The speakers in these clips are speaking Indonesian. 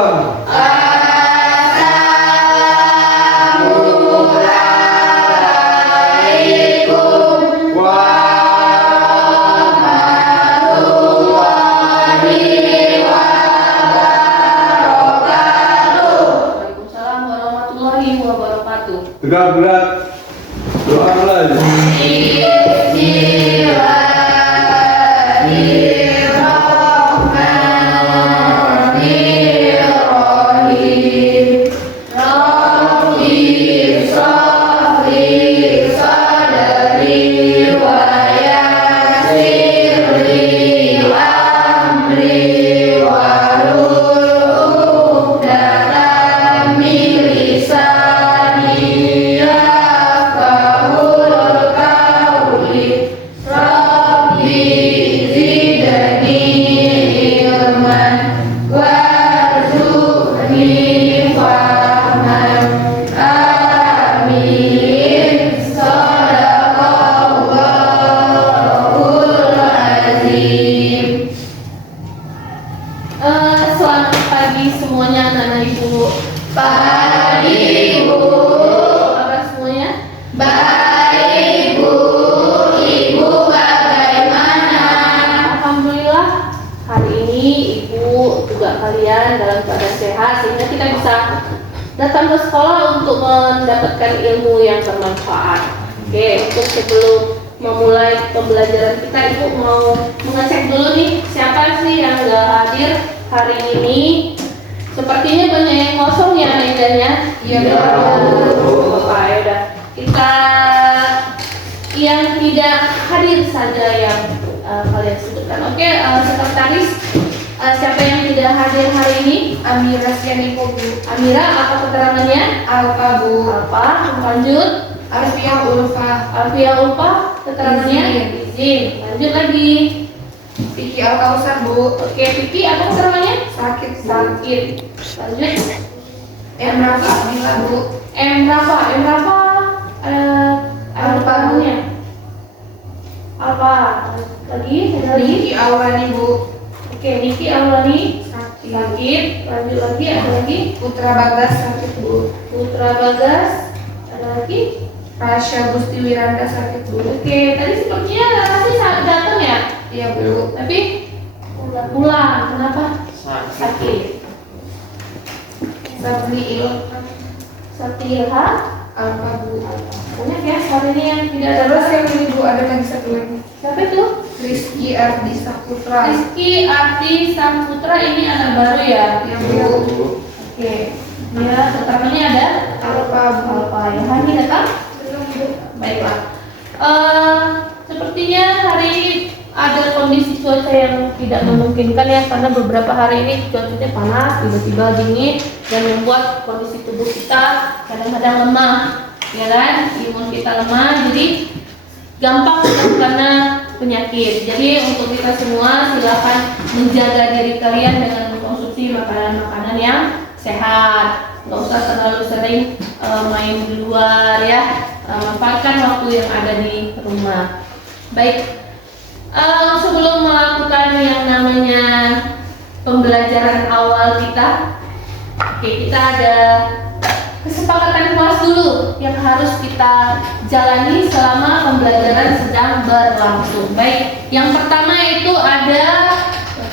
dong. Assalamualaikum warahmatullahi wabarakatuh. Waalaikumsalam warahmatullahi wabarakatuh. Berat-berat. Doa lagi. Selamat pagi semuanya anak-anak ibu. Pagi Bu. Apa semuanya? Baik Bu. Ibu bagaimana? Alhamdulillah hari ini ibu juga kalian dalam keadaan sehat sehingga kita bisa datang ke sekolah untuk mendapatkan ilmu yang bermanfaat. Oke, untuk sebelum memulai pembelajaran kita, ibu mau mengecek dulu nih siapa sih yang nggak hadir hari ini. Sepertinya banyak yang kosong ya mejanya. Iya, Bu. Bapak, ya udah. Kita yang tidak hadir saja yang kalian sebutkan. Oke, sekretaris, siapa yang tidak hadir hari ini? Amira Sianiko Bu. Amira, apa keterangannya? Alfa Bu. Apa? Lanjut. Arfia Ulfa. Alfia Ulfa, keterangannya? Izin. Lanjut lagi. Vicky Alkausar Bu. Oke, Vicky, apa keterangannya? Sakit Bu. Sakit. Lanjut. M Rafa Abdillah Bu. M Rafa, apa keterangannya? Apa? Lagi? Ada lagi? Niki Aulani Bu. Oke, Niki Aulani Sakit. sakit. Lanjut lagi, ada lagi? Putra Bagas sakit Bu. Putra Bagas, ada lagi? Rasya Gusti Wiranda sakit Bu. Oke, tadi sepertinya masih datang ya, Iya Bu. tapi pulang. Kenapa? Sakit. Sabri Ilha Satirha, Alfa Bu. banyak ya hari ini yang tidak ada. Terus yang ini Bu ada lagi satu lagi. Siapa itu? Rizky Ardi Saputra. Rizky Arti Samputra, ini anak baru ya? Iya Bu. Oke, dia keterangannya ada Alfa Bu. apa yang hari datang? Belum Bu. Baiklah. Sepertinya hari ini ada kondisi cuaca yang tidak memungkinkan ya, karena beberapa hari ini cuacanya panas, tiba-tiba dingin, dan membuat kondisi tubuh kita kadang-kadang lemah, ya kan? Imun kita lemah, jadi gampang terkena penyakit. Jadi untuk kita semua silakan menjaga diri kalian dengan mengkonsumsi makanan-makanan yang sehat. Nggak usah terlalu sering main di luar ya. Manfaatkan waktu yang ada di rumah. Baik, sebelum melakukan yang namanya pembelajaran awal kita, oke, kita ada kesepakatan kelas dulu yang harus kita jalani selama pembelajaran sedang berlangsung. Baik, yang pertama itu ada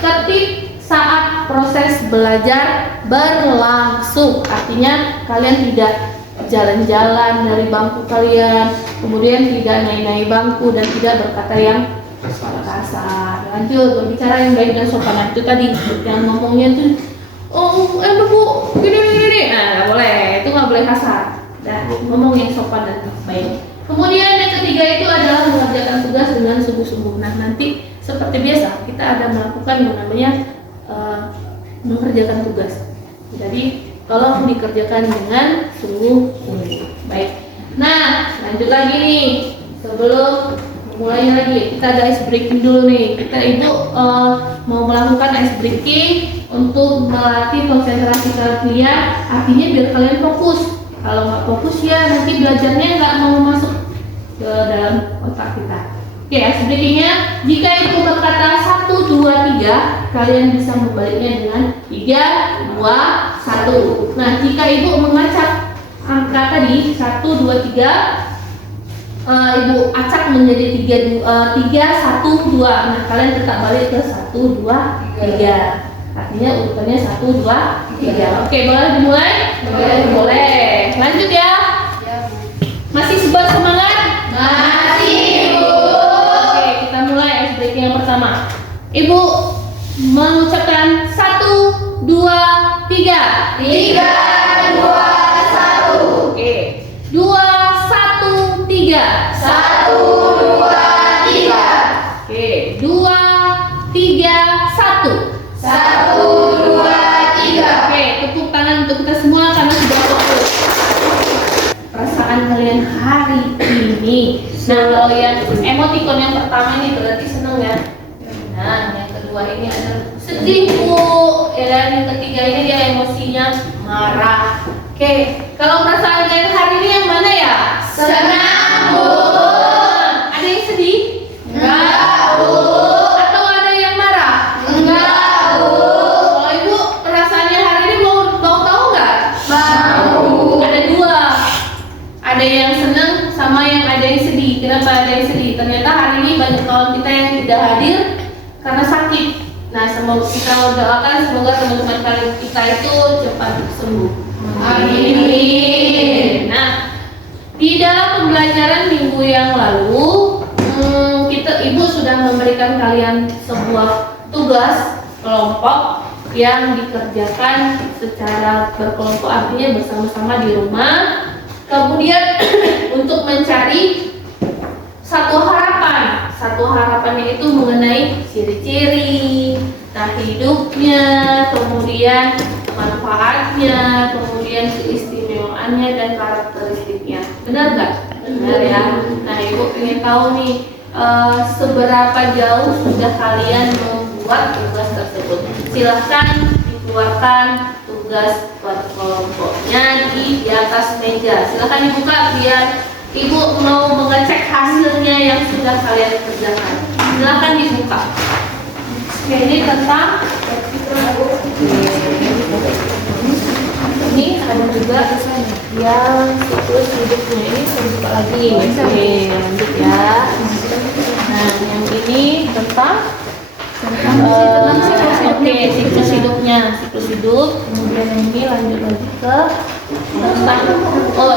tertib saat proses belajar berlangsung. Artinya kalian tidak jalan-jalan dari bangku kalian, kemudian tidak naik-naik bangku dan tidak berkata yang kasar. Lanjut, berbicara yang baik dan sopan. Nah, itu tadi yang ngomongnya tuh, oh, Bu, gini. Nah, nggak boleh, itu nggak boleh kasar. Dan ngomong yang sopan dan baik. Kemudian yang ketiga itu adalah mengerjakan tugas dengan sungguh-sungguh. Nah, nanti seperti biasa kita ada melakukan yang namanya mengerjakan tugas. Jadi tolong dikerjakan dengan sungguh-sungguh. Baik. Nah, lanjut lagi nih. Sebelum mulai lagi, kita ada ice breaking dulu nih. Kita itu mau melakukan ice breaking untuk melatih konsentrasi kalian. Artinya biar kalian fokus. Kalau nggak fokus ya nanti belajarnya nggak mau masuk ke dalam otak kita. Oke, ice breakingnya, jika ibu berkata 1, 2, 3, kalian bisa membaliknya dengan 3, 2, 1. Nah, jika ibu mengacak angka tadi 1, 2, 3, ibu acak menjadi 3, 1, 2. Nah, kalian tetap balik ke 1, 2, 3. Artinya urutannya 1, 2, 3. Oke, boleh dimulai? Boleh. Lanjut ya. Masih semangat? Masih, Bu. Oke, kita mulai ice breaking yang pertama. Ibu mengucapkan 1, 2, 3. 3, 2, 1. Oke. 2, 1, 3. 1, 2, 3. Oke. 2, 3, 1. 1, 2, 3. Oke, tepuk tangan untuk kita semua karena sudah fokus. Perasaan kalian hari ini. Nah, kalau yang emoticon yang pertama ini berarti seneng ya. Nah, yang kedua ini ada sedih, Bu. Ya, dan yang ketiga ini dia emosinya marah. Oke, kalau perasaan kalian hari ini yang mana ya? Senang, Bu. Ada yang sedih? Enggak, Bu. Atau ada yang marah? Enggak, Bu. Kalau Ibu perasaannya hari ini mau tahu nggak? Mau. Ada dua. Ada yang senang sama yang ada yang sedih. Kenapa ada yang sedih? Ternyata hari ini banyak kawan kita yang tidak hadir karena sakit. Nah, semoga kita doakan semoga teman-teman kalian kita itu cepat sembuh. Amin. Nah, di dalam pembelajaran minggu yang lalu, ibu sudah memberikan kalian sebuah tugas kelompok yang dikerjakan secara berkelompok, artinya bersama-sama di rumah. Kemudian untuk mencari satu harapan. Satu harapannya itu mengenai ciri-ciri, nah hidupnya, kemudian manfaatnya, kemudian keistimewaannya dan karakteristiknya. Benar nggak? Benar ya. Nah, ibu ingin tahu nih seberapa jauh sudah kalian membuat tugas tersebut. Silahkan dikeluarkan tugas kelompoknya di atas meja. Silahkan dibuka biar ibu mau mengecek hasilnya yang sudah kalian kerjakan. Silahkan dibuka. Oke, ini tentang ini ada juga yang siklus hidupnya. Ini saya buka lagi. Oke, lanjut ya. Nah, yang ini tentang oke, siklus hidupnya, siklus hidup. Kemudian ini lanjut lagi ke tentang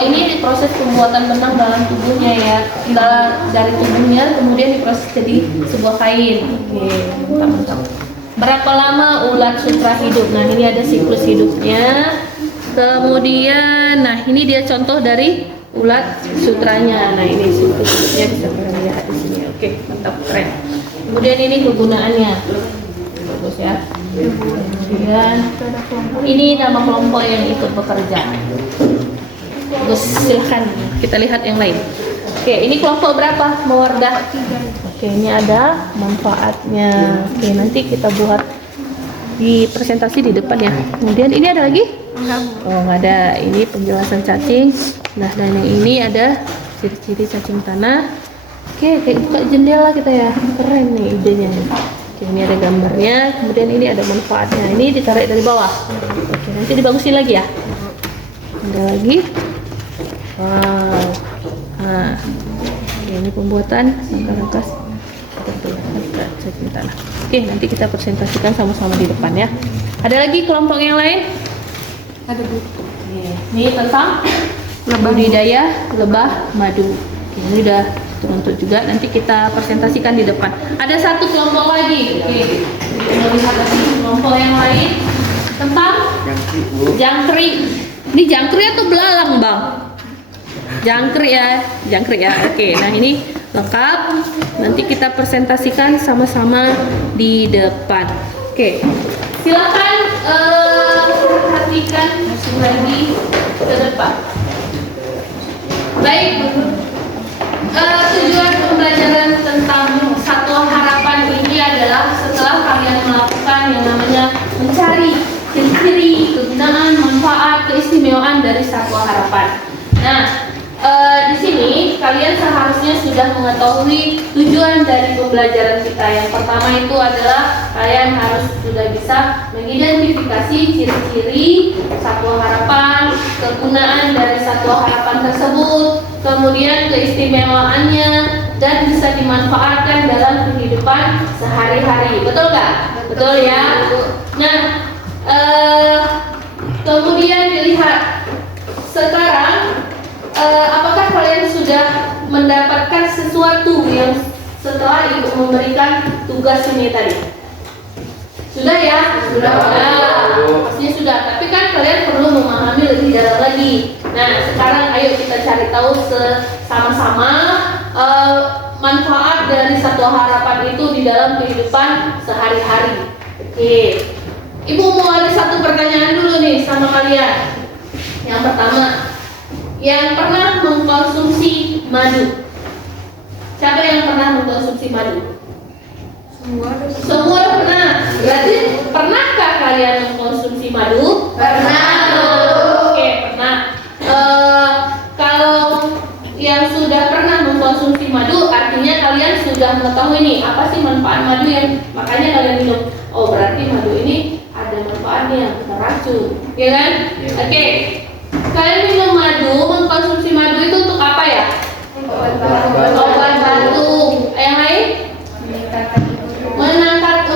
ini di proses pembuatan benang dalam tubuhnya ya. Kita dari tubuhnya kemudian diproses jadi sebuah kain. Oke, mantap. Berapa lama ulat sutra hidup? Nah, ini ada siklus hidupnya. Kemudian, nah ini dia contoh dari ulat sutranya. Nah, ini siklus hidupnya bisa kalian lihat di sini. Oke, mantap, keren. Kemudian ini kegunaannya. Bagus ya. Kemudian ini nama kelompok yang ikut bekerja. Terus silahkan kita lihat yang lain. Oke, ini kelompok berapa? Mewardah. Oke, ini ada manfaatnya. Oke, nanti kita buat di presentasi di depan ya. Kemudian ini ada lagi? Oh, nggak ada. Ini penjelasan cacing. Nah, dan yang ini ada ciri-ciri cacing tanah. Oke, kayak buka jendela kita ya. Keren nih idenya. Oke, ini ada gambarnya. Kemudian ini ada manfaatnya. Ini ditarik dari bawah. Oke, nanti dibagusin lagi ya. Ada lagi. Wow. Nah, oke, ini pembuatan rangka-rangka cacing tanah. Oke, nanti kita presentasikan sama-sama di depan ya. Ada lagi kelompok yang lain? Ada, Bu. Ini tentang budidaya lebah madu. Oke, ini udah teruntuk juga. Nanti kita presentasikan di depan. Ada satu kelompok lagi. Oke, kita lihat lagi kelompok yang lain tentang jangkrik. Ini jangkrik atau belalang, Bang? Jangkrik ya. Oke, nah ini lengkap. Nanti kita presentasikan sama-sama di depan. Oke, silakan perhatikan lagi ke depan. Baik, tujuan pembelajaran tentang satwa harapan ini adalah setelah kalian melakukan yang namanya mencari ciri-ciri, kegunaan, manfaat, keistimewaan dari satwa harapan. Nah, di sini kalian seharusnya semuanya sudah mengetahui tujuan dari pembelajaran kita. Yang pertama itu adalah kalian harus sudah bisa mengidentifikasi ciri-ciri Satwa Harapan, kegunaan dari Satwa Harapan tersebut, kemudian keistimewaannya, dan bisa dimanfaatkan dalam kehidupan sehari-hari. Betul nggak? Betul ya. Nah, kemudian dilihat sekarang, apakah kalian sudah mendapatkan sesuatu yang setelah ibu memberikan tugas ini tadi? Sudah ya? Sudah. Nah, pastinya sudah. Tapi kan kalian perlu memahami lebih dalam lagi. Nah, sekarang ayo kita cari tahu sama-sama manfaat dari Satwa Harapan itu di dalam kehidupan sehari-hari. Oke. Ibu mau ada satu pertanyaan dulu nih sama kalian. Yang pertama, yang pernah mengkonsumsi madu? Siapa yang pernah mengkonsumsi madu? Semua pernah. Berarti pernahkah kalian mengkonsumsi madu? Pernah. Oke, pernah. Kalau yang sudah pernah mengkonsumsi madu, artinya kalian sudah mengetahui nih apa sih manfaat madu yang makanya kalian minum. Oh, berarti madu ini ada manfaatnya, bukan racun, ya kan? Oke. Kalian minum madu, mengkonsumsi madu itu untuk apa ya? Obat batuk. Yang lain?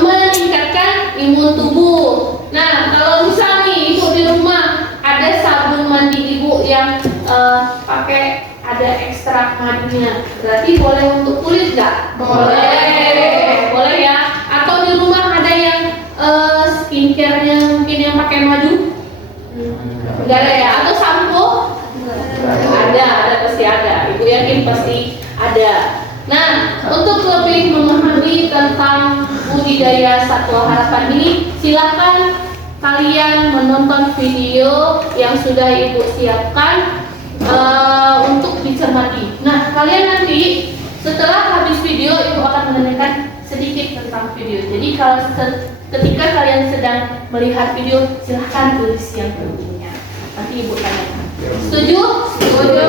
Meningkatkan imun tubuh. Nah, kalau misalnya ibu di rumah ada sabun mandi ibu yang pakai ada ekstrak madunya, berarti boleh untuk kulit nggak? Boleh. Boleh ya. Atau di rumah ada yang skincare-nya mungkin yang pakai madu? Enggak ada ya? Atau sampo? Ada pasti ada. Ibu yakin pasti ada. Nah, untuk lebih memahami tentang budidaya Satwa Harapan ini, silakan kalian menonton video yang sudah ibu siapkan untuk dicermati. Nah, kalian nanti setelah habis video ibu akan menanyakan sedikit tentang video. Jadi kalau ketika kalian sedang melihat video, silahkan tulis yang pentingnya. Nanti ibu tanyakan. Setuju? Setuju.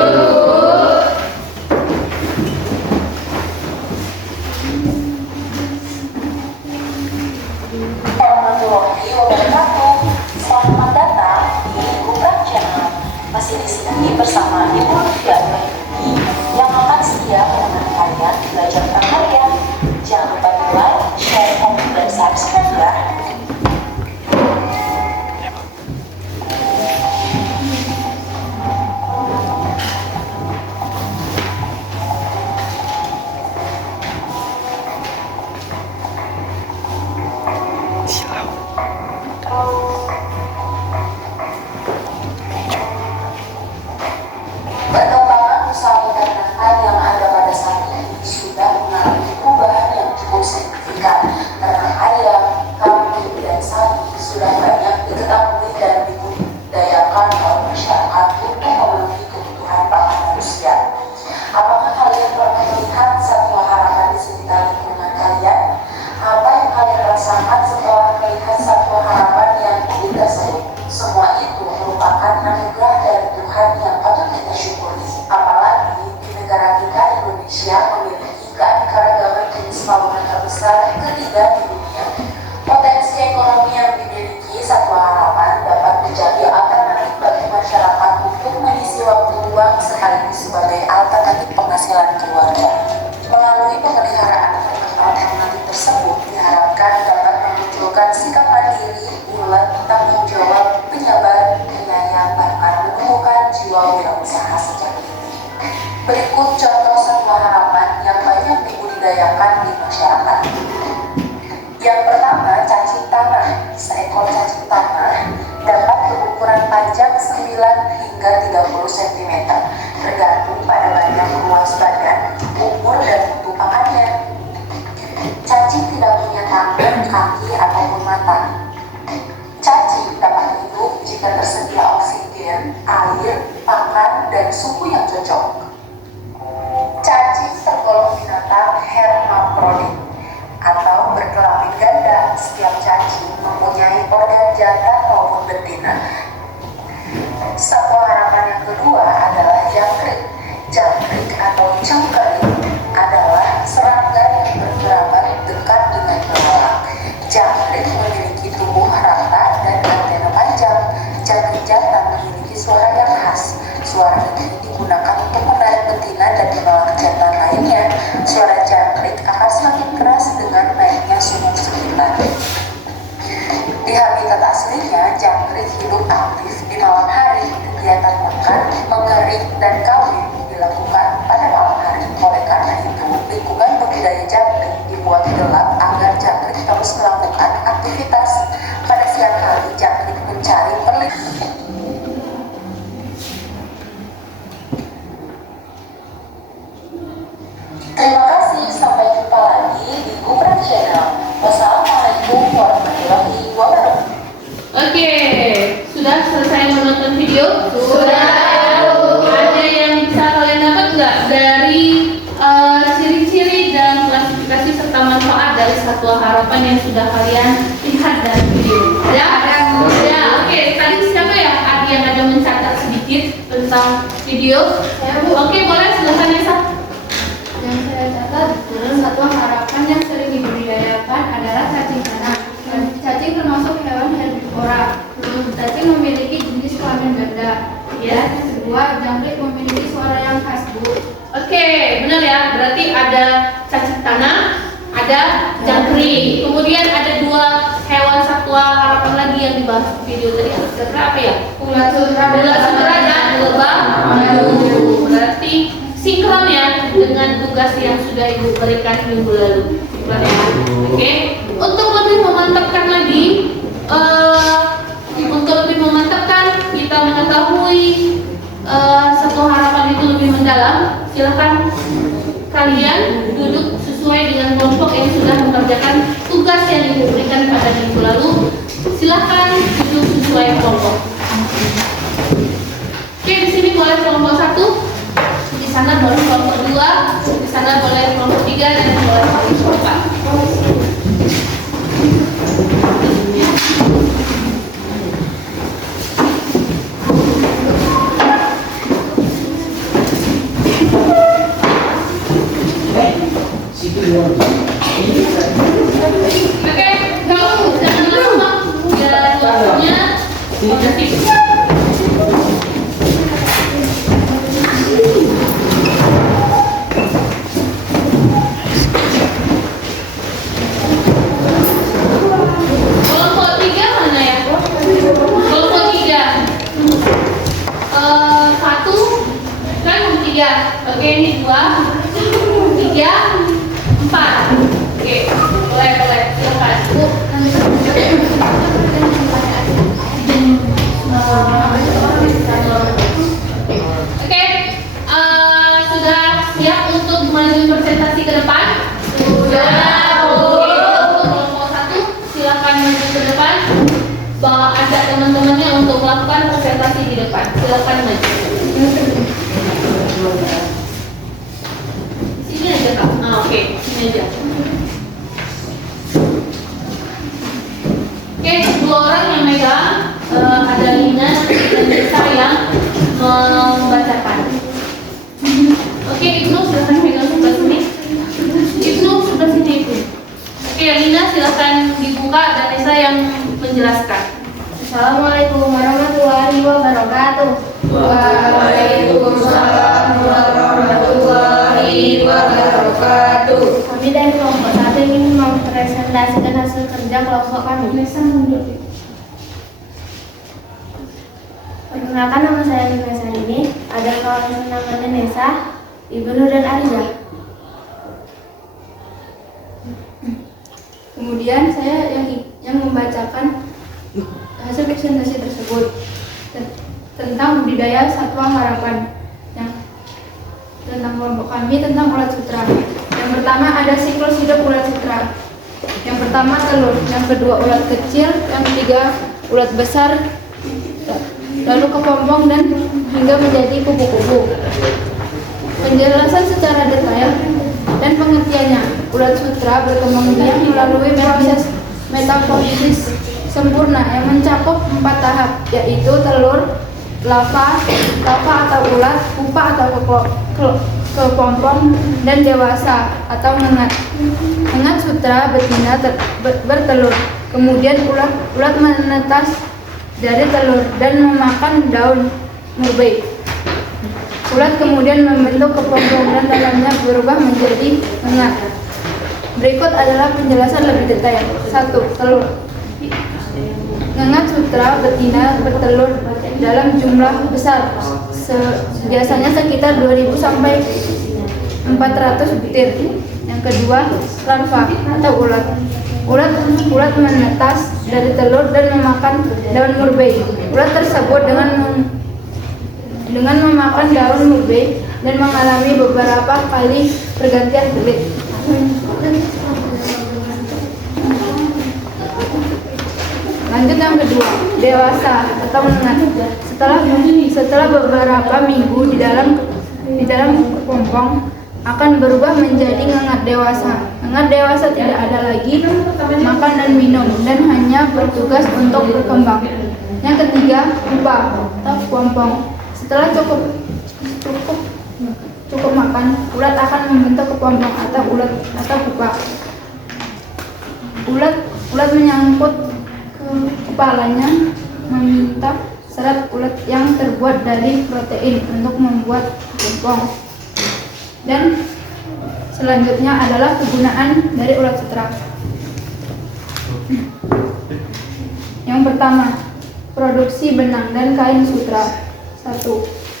Warahmatullahi wabarakatuh. Selamat datang di Bukan Channel. Masih di sini bersama Ibu Lutfia yang akan setia menemani kalian belajar prakarya. Jangan lupa di like, share, komen, dan subscribe ya. Perkembangan usaha peternakan yang ada pada saat ini sudah mengalami perubahan yang cukup signifikan. Ternak ayam, kambing, dan sapi sudah banyak diketahui dan dibudidayakan oleh masyarakat untuk memenuhi kebutuhan pangan manusia. Apakah kalian pernah melihat Satwa Harapan di sekitar lingkungan kalian? Apa yang kalian rasakan setelah melihat Satwa Harapan yang ini tersebut? Semua itu merupakan anugerah dari Tuhan yang patut kita syukuri. Apalagi di negara kita Indonesia memiliki keanekaragaman jenis bangunan terbesar ketiga di dunia. Potensi ekonomi yang dimiliki Satwa Harapan dapat menjadi alternatif bagi masyarakat untuk mengisi waktu luang sekaligus sebagai alternatif penghasilan keluarga. Melalui pemeliharaan ternak alternatif tersebut diharapkan dapat memunculkan sikap mandiri, ulet, tanggung jawab, penyabar, penyayang, bahkan menumbuhkan jiwa wirausaha sejak dini. Berikut contoh Satwa Harapan yang banyak dibudidayakan di masyarakat. Yang pertama, cacing tanah. Seekor cacing tanah dapat berukuran panjang 9 hingga 30 cm, tergantung pada banyak luas badan, umur, dan mutu pakannya. Cacing tidak punya tangan, kaki, ataupun mata. Cacing dapat hidup jika tersedia oksigen, air, pakan, dan suhu yang cocok. Cacing tergolong binatang hermafrodit atau berkelamin ganda. Setiap cacing mempunyai organ jantan maupun betina. Satwa Harapan yang kedua adalah jangkrik. Jangkrik atau cengkerik dan menolak jantan lainnya, suara jangkrik akan semakin keras dengan naiknya suhu sekitar. Di habitat aslinya, jangkrik hidup aktif di malam hari. Kegiatan makan, mengering, dan kawin dilakukan pada malam hari. Oleh karena itu, lingkungan budidaya jangkrik dibuat gelap agar jangkrik terus melakukan aktivitas. Pada siang hari, jangkrik mencari perlindungan. Terima kasih, sampai jumpa lagi di Gubran Channel. Wassalamualaikum warahmatullahi wabarakatuh. Oke, sudah selesai menonton video? Sudah. Ada yang bisa kalian dapat nggak dari ciri-ciri dan klasifikasi serta manfaat dari Satwa Harapan yang sudah kalian lihat dari video? Ada? Ya, oke. Tadi siapa ya? Ada yang ada mencatat sedikit tentang video? Saya, Bu. Oke, boleh silakan Nisa. Yang saya catat, Satwa Harapan yang sering dibudidayakan adalah cacing tanah. Cacing termasuk hewan herbivora. Cacing memiliki jenis kelamin ganda. Ya. Yang kedua, jangkrik memiliki suara yang khas, Bu. Oke, benar ya. Berarti ada cacing tanah, ada jangkrik. Kemudian ada dua hewan satwa harapan lagi yang dibahas di video tadi. Ada apa ya? Ulat sutra Ulat sutra dan lebah madu. Berarti sinkron ya dengan tugas yang sudah Ibu berikan minggu lalu. Sinkron ya. Oke. Untuk lebih memantapkan lagi, kita mengetahui Satwa Harapan itu lebih mendalam. Silakan kalian duduk sesuai dengan kelompok yang sudah mengerjakan tugas yang diberikan pada minggu lalu. Silakan duduk sesuai kelompok. Oke, di sini boleh kelompok 1, di sana boleh kelompok 2, di sana boleh kelompok 3, dan boleh kelompok 4. Oke, kamu jangan lama, biar waktunya positif. Kelompok 3 mana ya? Kelompok 3. 1 kan 3. Oke, ini 2, 3, 4. Oke, boleh silakan. Oke, sudah siap untuk melanjutkan presentasi ke depan? Sudah. Oke, untuk kelompok 1 silakan maju ke depan. Bawa ajak teman-temannya untuk melakukan presentasi di depan. Silakan maju. Sini aja Kak. Oke, sini aja. Oke, 2 orang yang megang, ada Lina dan Nisa yang membacakan. Oke, Ibnu silakan pegang sebelah sini. Ibnu sebelah sini Ibnu. Oke, Lina silakan dibuka dan Nisa yang menjelaskan. Assalamualaikum warahmatullahi wabarakatuh. Waalaikumsalam warahmatullahi wabarakatuh. Kami dari kelompok 1 ingin mempresentasikan hasil kerja kelompok kami. Perkenalkan, nama saya Lina Sarini. Ada kawan namanya Nesa, Ibnu dan Arya. Kemudian saya yang membacakan hasil presentasi tersebut tentang budidaya Satwa Harapan. Tentang kelompok kami tentang ulat sutra. Yang pertama ada siklus hidup ulat sutra. Yang pertama telur, yang kedua ulat kecil, yang ketiga ulat besar, lalu kepompong dan hingga menjadi kupu-kupu. Penjelasan secara detail dan pengertiannya. Ulat sutra berkembang biak melalui proses metamorfosis sempurna yang mencakup 4 tahap, yaitu telur, larva atau ulat, pupa atau kepompong, dan dewasa atau ngengat. Ngengat sutra betina bertelur. Kemudian ulat menetas dari telur dan memakan daun murbei. Ulat kemudian membentuk kepompong dan dalamnya berubah menjadi ngengat. Berikut adalah penjelasan lebih detail. 1. Telur. Ngengat sutra betina bertelur dalam jumlah besar, biasanya sekitar 2000 sampai 400 butir. Yang kedua, larva atau ulat. Ulat menetas dari telur dan memakan daun murbei. Ulat tersebut dengan memakan daun murbei dan mengalami beberapa kali pergantian kulit. Lanjut yang kedua, dewasa atau menengat. Setelah beberapa minggu di dalam kepompong akan berubah menjadi ngengat dewasa. Ngengat dewasa tidak ada lagi makan dan minum dan hanya bertugas untuk berkembang. Yang ketiga, pupa atau kepompong. Setelah cukup makan, ulat akan membentuk kepompong atau pupa. Ulat menyangkut ke kepalanya meminta serat ulat yang terbuat dari protein untuk membuat kepompong. Dan selanjutnya adalah kegunaan dari ulat sutra. Yang pertama, produksi benang dan kain sutra. 1.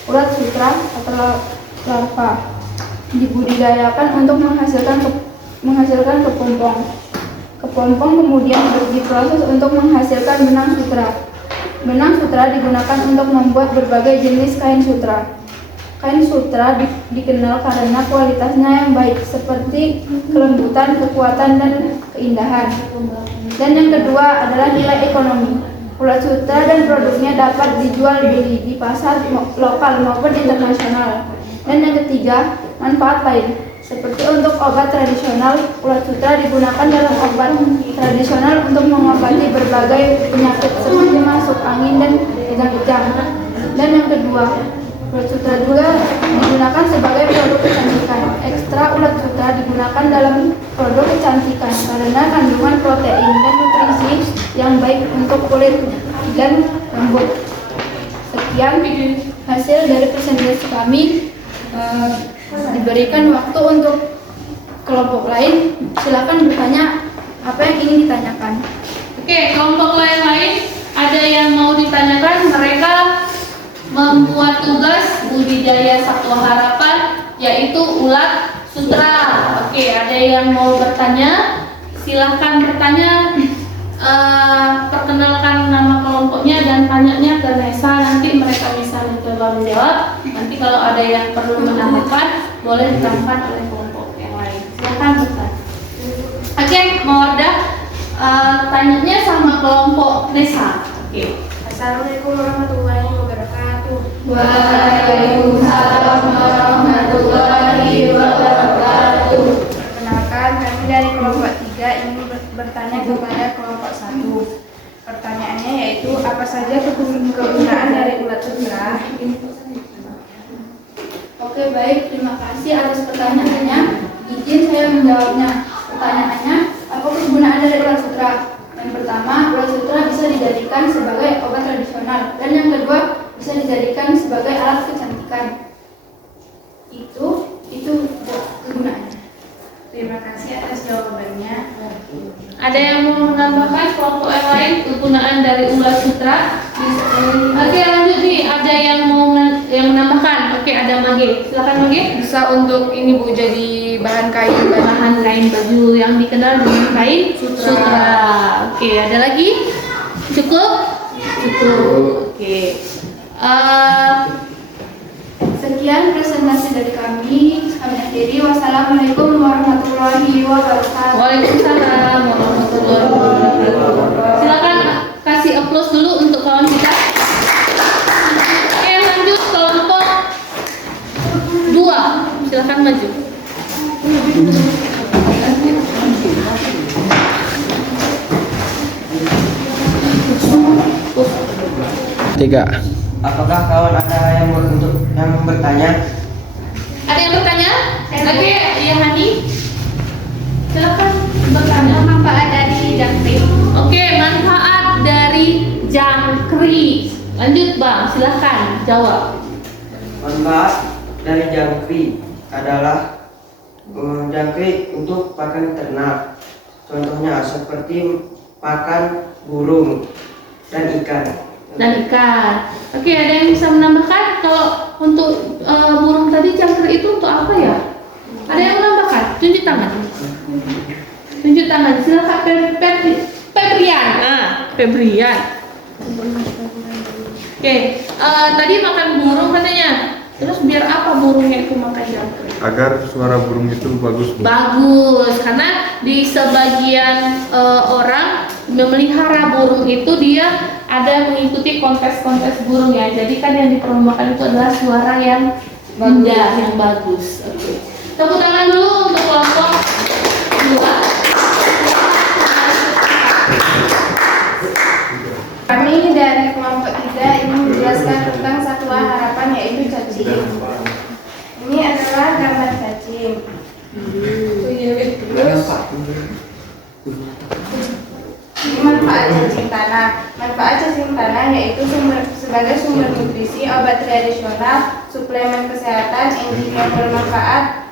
Ulat sutra atau larva dibudidayakan untuk menghasilkan kepompong. Kepompong kemudian diproses untuk menghasilkan benang sutra. Benang sutra digunakan untuk membuat berbagai jenis kain sutra. Kain sutra dikenal karena kualitasnya yang baik, seperti kelembutan, kekuatan, dan keindahan. Dan yang kedua adalah nilai ekonomi. Ulat sutra dan produknya dapat dijual beli di pasar lokal maupun internasional. Dan yang ketiga, manfaat lain. Seperti untuk obat tradisional, ulat sutra digunakan dalam obat tradisional untuk mengobati berbagai penyakit seperti masuk angin dan kejang-kejang. Dan yang kedua, ulat sutra juga digunakan sebagai produk kecantikan. Ekstra ulat sutra digunakan dalam produk kecantikan karena kandungan protein dan nutrisi yang baik untuk kulit dan rambut. Sekian hasil dari presentasi kami. Diberikan waktu untuk kelompok lain. Silakan bertanya apa yang ingin ditanyakan. Oke, kelompok lain ada yang mau ditanyakan? Mereka membuat tugas budidaya satwa harapan, yaitu ulat sutra. Oke, ada yang mau bertanya? Silahkan bertanya. Perkenalkan nama kelompoknya dan tanyanya ke Nesa. Nanti mereka bisa mencoba menjawab. Nanti kalau ada yang perlu menambahkan, boleh ditambahkan oleh kelompok yang lain. Silahkan bertanya. Oke, Mawardah, tanyanya sama kelompok Nesa. Oke. Assalamualaikum warahmatullahi wabarakatuh. Waalaikumsalam warahmatullahi wabarakatuh. Perkenalkan, kami dari kelompok 3 ingin bertanya kepada kelompok 1. Pertanyaannya yaitu, apa saja kegunaan dari ulat sutra? Oke, baik, terima kasih atas pertanyaannya. Izin saya menjawabnya. Pertanyaannya, apa kegunaan dari ulat sutra? Yang pertama, ulat sutra bisa dijadikan sebagai obat tradisional, dan yang kedua bisa dijadikan sebagai alat kecantikan. Itu kegunaannya. Terima kasih atas jawabannya. Ada yang mau menambahkan kelompok yang lain kegunaan dari ulat sutra? Oke, lanjut nih. Ada yang mau menambahkan? Oke, ada Mage. Silakan Mage. Bisa untuk ini Bu, jadi bahan kain. Bahan kain baju yang dikenal dengan kain sutra. Oke, ada lagi? Cukup? Oke. Sekian presentasi dari kami. Kami akhiri. Wassalamualaikum warahmatullahi wabarakatuh. Waalaikumsalam warahmatullahi wabarakatuh. Silakan kasih applause dulu untuk kawan kita. Oke, lanjut kelompok 2. Silakan maju. Tiga. Apakah kawan ada yang bertanya? Ada yang bertanya? Oke, ya Hani. Silakan bertanya. Manfaat dari jangkrik. Oke, manfaat dari jangkrik. Lanjut Bang, silakan jawab. Manfaat dari jangkrik adalah jangkrik untuk pakan ternak. Contohnya seperti pakan burung dan ikan. Oke, ada yang bisa menambahkan? Kalau untuk burung tadi jangkrik itu untuk apa ya? Ada yang menambahkan? Tunjuk tangan. Silakan Febrian. Febrian. Oke, tadi makan burung katanya. Terus biar apa burungnya itu makan jangkrik? Agar suara burung itu bagus, Bu. Bagus, karena di sebagian orang memelihara burung itu dia ada mengikuti kontes-kontes burung ya. Jadi kan yang diperlombakan itu adalah suara yang indah, yang bagus. Oke. Tepuk tangan dulu untuk kelompok 2. Kami dari kelompok 3 ingin menjelaskan tentang satwa harapan yaitu cacing. Ini adalah gambar cacing. Ini manfaat cacing tanah. Manfaat cacing tanah yaitu sebagai sumber nutrisi, obat tradisional, suplemen kesehatan, enzim yang bermanfaat.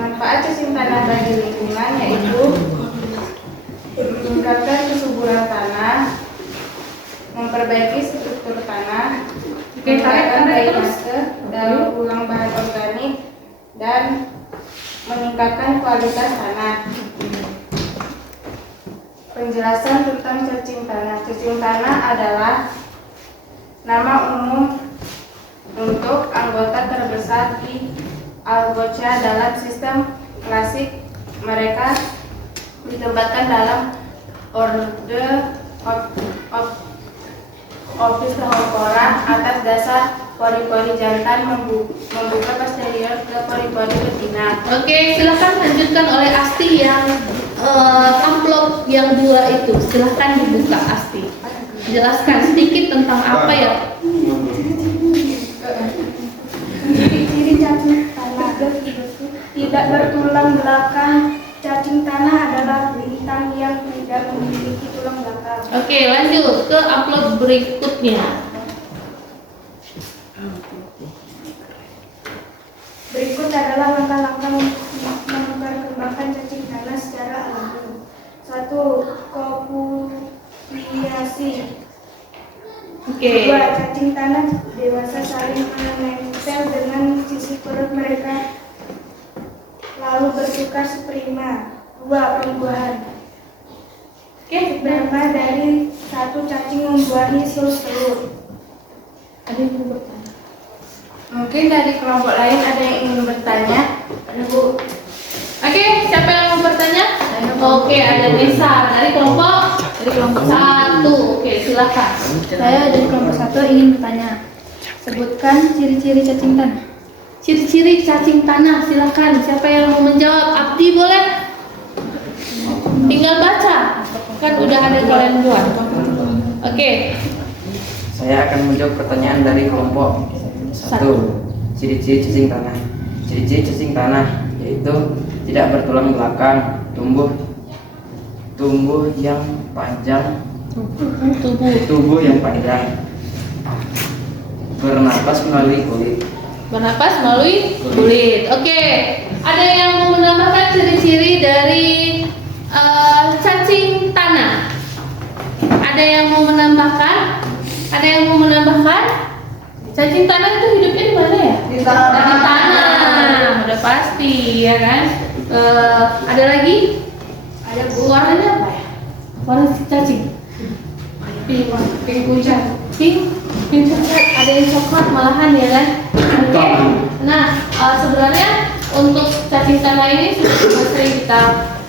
Manfaat cacing tanah bagi lingkungan yaitu meningkatkan kesuburan tanah, memperbaiki struktur tanah, meningkatkan drainase, daur ulang bahan organik, dan meningkatkan kualitas tanah. Penjelasan tentang cacing tanah. Cacing tanah adalah nama umum untuk anggota terbesar di Algocia dalam sistem klasik. Mereka ditempatkan dalam orde Opisthophora atas dasar pori-pori jantan membuka posterior ke pori-pori betina. Oke, silahkan lanjutkan oleh Asti yang amplop yang 2 itu. Silahkan dibuka Asti. Jelaskan sedikit tentang apa ya? Ciri-ciri cacing tanah tidak bertulang belakang. Cacing tanah adalah bintang yang tidak memiliki tulang belakang. Oke, lanjut ke amplop berikutnya. Berikut adalah langkah-langkah memperkembangkan cacing tanah secara alami. 1. Kopulasi. Oke. 2. Cacing tanah dewasa saling menempel dengan sisi perut mereka lalu bertukar seprima. 2. Pembuahan. Beberapa dari satu cacing membuahi telur. Ada yang mau bertanya? Mungkin dari kelompok lain ada yang ingin bertanya. Ada Bu. Oke, siapa yang mau bertanya? Oke, ada Nesa dari kelompok 1. Oke, silakan. Saya dari kelompok 1 ingin bertanya. Sebutkan ciri-ciri cacing tanah. Ciri-ciri cacing tanah, silakan. Siapa yang mau menjawab? Abdi boleh? Tinggal baca. Kan udah ada kalian buat. Oke. Saya akan menjawab pertanyaan dari kelompok 1. Ciri-ciri cacing tanah. Ciri-ciri cacing tanah yaitu tidak bertulang belakang, tubuh yang panjang, tubuh yang panjang, bernapas melalui kulit. Bernapas melalui kulit. Oke. Ada yang mau menambahkan ciri-ciri dari cacing tanah? Ada yang mau menambahkan? Cacing tanah itu hidupnya di mana ya? Di tanah. Udah pasti ya kan? Ada lagi? Ada Bu. Warnanya apa ya? Warna cacing. Pink pucat. Pink coklat. Ada yang coklat malahan ya kan? Oke. Nah, sebenarnya untuk cacing tanah ini sudah sering kita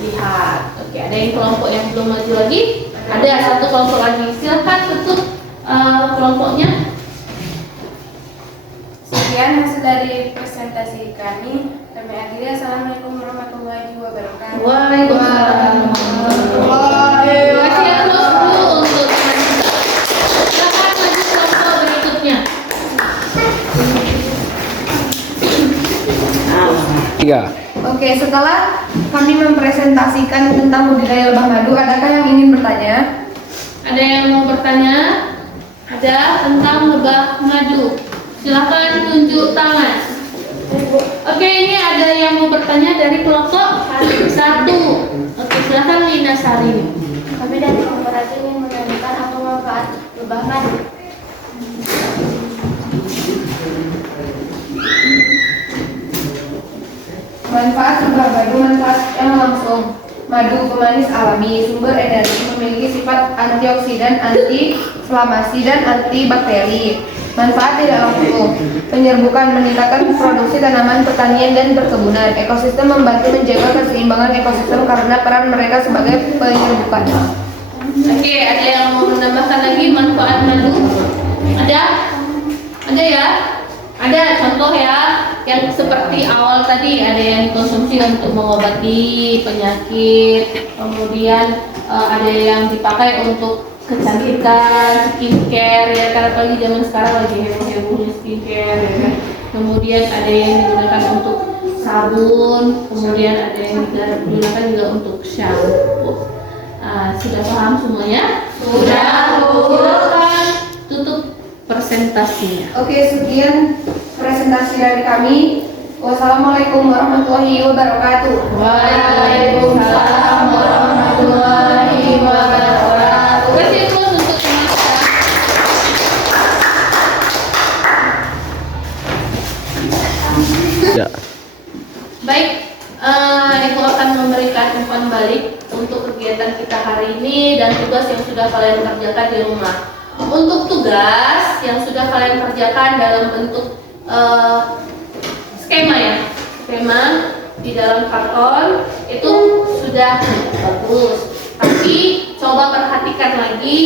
lihat. Oke, ada yang kelompok yang belum maju lagi? Ada satu kelompok lagi. Silakan tutup kelompoknya. Sekian hasil dari presentasi kami. Kami akhiri. Assalamualaikum warahmatullahi wabarakatuh. Waalaikumsalam. Masih ada dulu untuk silakan maju kelompok berikutnya. 3. Oke, setelah kami mempresentasikan tentang budidaya lebah madu, adakah yang ingin bertanya? Ada yang mau bertanya? Ada tentang lebah madu. Silakan tunjuk tangan. Oke, ini ada yang mau bertanya dari kelompok 1. Oke, silakan Lina Sari. Kami dari kelompok 1 ingin menanyakan apa manfaat berubah madu. Manfaat berubah madu, manfaat yang langsung. Madu pemanis alami, sumber energi, memiliki sifat antioksidan, anti-inflamasi, dan antibakteri. Manfaat tidak langsung, penyerbukan, meningkatkan produksi tanaman, pertanian, dan perkebunan. Ekosistem, membantu menjaga keseimbangan ekosistem karena peran mereka sebagai penyerbukan. Oke, ada yang mau menambahkan lagi manfaat madu? Ada? Ada ya? Ada contoh ya, yang seperti awal tadi ada yang dikonsumsi untuk mengobati penyakit, kemudian ada yang dipakai untuk kecantikan, skincare ya, karena apalagi zaman sekarang lagi heboh-hebohnya skincare ya kan. Kemudian ada yang digunakan untuk sabun, kemudian ada yang digunakan juga untuk shampoo. Sudah paham semuanya? Sudah. Silakan tutup presentasinya. Oke, sekian presentasi dari kami. Wassalamualaikum warahmatullahi wabarakatuh. Waalaikumsalam warahmatullahi wabarakatuh. Kasih aplaus untuk teman-teman. Ya. Baik, Ibu akan memberikan umpan balik untuk kegiatan kita hari ini dan tugas yang sudah kalian kerjakan di rumah. Untuk tugas yang sudah kalian kerjakan dalam bentuk skema ya, skema di dalam karton itu sudah bagus. Tapi coba perhatikan lagi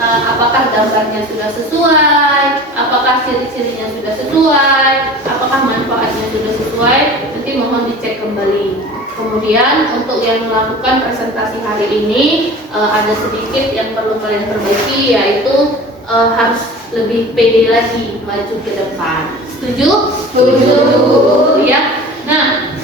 apakah gambarnya sudah sesuai, apakah ciri-cirinya sudah sesuai, apakah manfaatnya sudah sesuai. Nanti mohon dicek kembali. Kemudian untuk yang melakukan presentasi hari ini ada sedikit yang perlu kalian perbaiki, yaitu harus lebih pede lagi maju ke depan. Setuju? Setuju. Ya. Nah,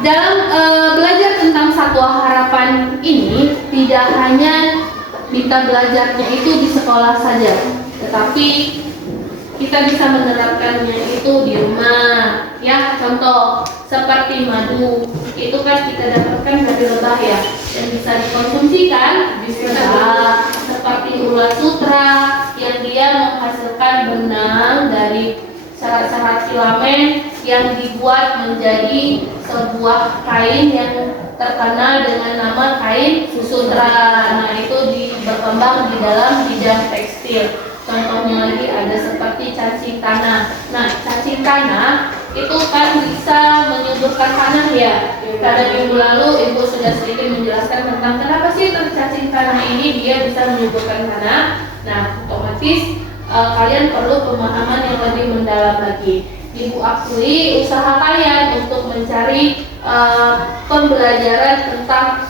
dalam belajar tentang Satwa Harapan ini tidak hanya kita belajarnya itu di sekolah saja, tetapi kita bisa menerapkannya itu di rumah. Ya, contoh seperti madu itu kan kita dapatkan dari lebah ya, dan bisa dikonsumsi kan? Bisa. Seperti ulat sutra yang dia menghasilkan benang dari serat-serat filamen yang dibuat menjadi sebuah kain yang terkenal dengan nama kain sutra. Nah, itu berkembang di dalam bidang tekstil. Contohnya lagi ada seperti cacing tanah. Nah, cacing tanah itu kan bisa menyuburkan tanah ya. Pada minggu lalu Ibu sudah sedikit menjelaskan tentang kenapa sih cacing tanah ini dia bisa menyuburkan tanah. Nah, otomatis kalian perlu pemahaman yang lebih mendalam lagi. Ibu akui usaha kalian untuk mencari pembelajaran tentang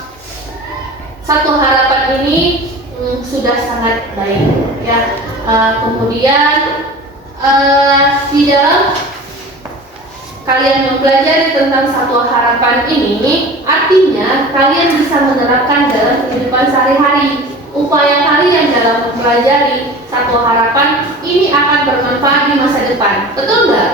Satwa Harapan ini sudah sangat baik ya. Kemudian di dalam kalian mempelajari tentang Satwa Harapan ini, artinya kalian bisa menerapkan dalam kehidupan sehari-hari. Upaya kalian dalam mempelajari Satwa Harapan ini akan bermanfaat di masa depan. Betul nggak?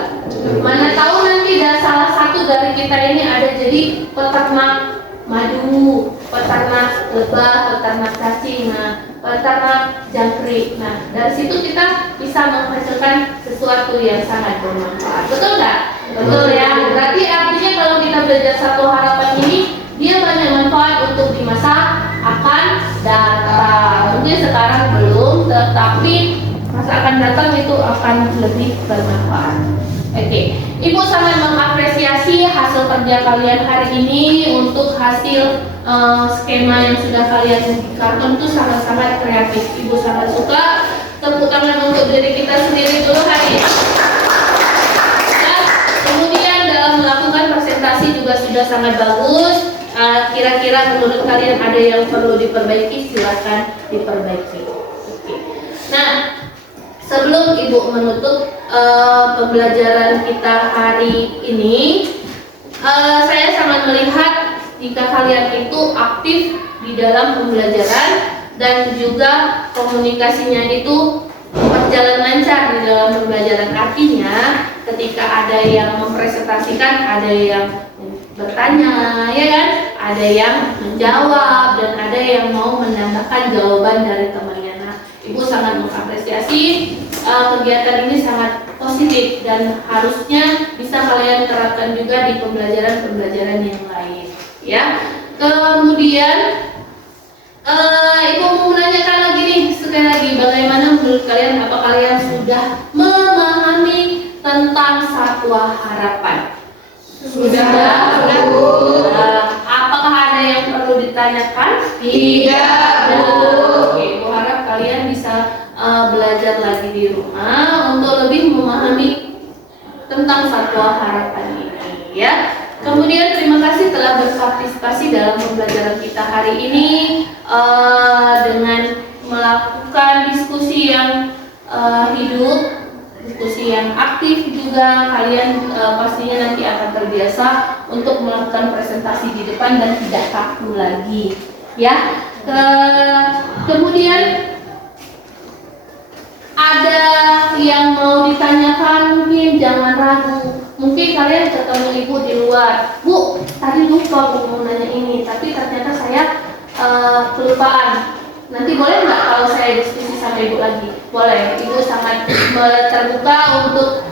Mana tahu nanti salah satu dari kita ini ada jadi peternak madu, peternak lebah, peternak cacing, peternak jangkrik. Nah, dari situ kita bisa menghasilkan sesuatu yang sangat bermanfaat. Betul nggak? Betul ya. Berarti artinya kalau kita belajar Satwa Harapan ini, dia banyak manfaat untuk di masa akan datang. Mungkin sekarang belum, tetapi masa akan datang itu akan lebih bermanfaat. Oke, Ibu sangat mengapresiasi hasil kerja kalian hari ini. Untuk hasil skema yang sudah kalian di karton itu sangat-sangat kreatif. Ibu sangat suka. Tepuk tangan untuk diri kita sendiri dulu hari ini. Dan kemudian dalam melakukan presentasi juga sudah sangat bagus. Kira-kira menurut kalian ada yang perlu diperbaiki, silakan diperbaiki. Oke. Nah, sebelum Ibu menutup pembelajaran kita hari ini, saya sangat melihat jika kalian itu aktif di dalam pembelajaran dan juga komunikasinya itu berjalan lancar di dalam pembelajaran. Artinya ketika ada yang mempresentasikan, ada yang bertanya, ya kan? Ada yang menjawab dan ada yang mau menambahkan jawaban dari temannya. Nah, Ibu sangat mengapresiasi kegiatan ini sangat positif dan harusnya bisa kalian terapkan juga di pembelajaran-pembelajaran yang lain, ya. Kemudian Ibu mau menanyakan lagi nih, sekali lagi, bagaimana menurut kalian, apa kalian sudah memahami tentang Satwa Harapan? Sudah, Bu. Apakah ada yang perlu ditanyakan? Tidak, Bu. Oke, Bu harap kalian bisa belajar lagi di rumah untuk lebih memahami tentang Satwa Harapan ini, ya. Kemudian terima kasih telah berpartisipasi dalam pembelajaran kita hari ini dengan melakukan diskusi yang hidup, diskusi yang aktif juga. Kalian pastinya nanti akan terbiasa untuk melakukan presentasi di depan dan tidak kaku lagi, ya. Kemudian ada yang mau ditanyakan, mungkin jangan ragu. Mungkin kalian ketemu ibu di luar, Bu, tadi lupa Bu mau nanya ini, tapi ternyata saya kelupaan. Nanti boleh nggak kalau saya diskusi sama ibu lagi? Boleh. Ibu sangat terbuka untuk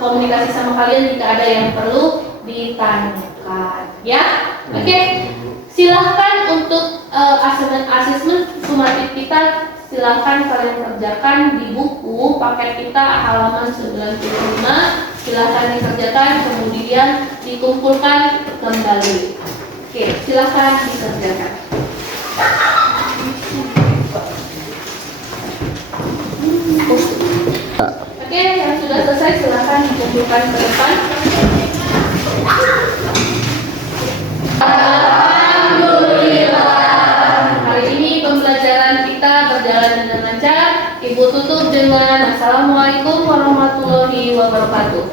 komunikasi sama kalian jika ada yang perlu ditanyakan, ya. Oke. Silahkan untuk asesmen sumatif kita, silahkan kalian kerjakan di buku paket kita halaman 95. Silahkan dikerjakan, kemudian dikumpulkan kembali. Oke, silahkan dikerjakan. Oke, yang sudah selesai silahkan dikumpulkan ke depan. Alhamdulillah. Hari ini pembelajaran kita berjalan dengan lancar. Ibu tutup dengan Assalamualaikum warahmatullahi wabarakatuh.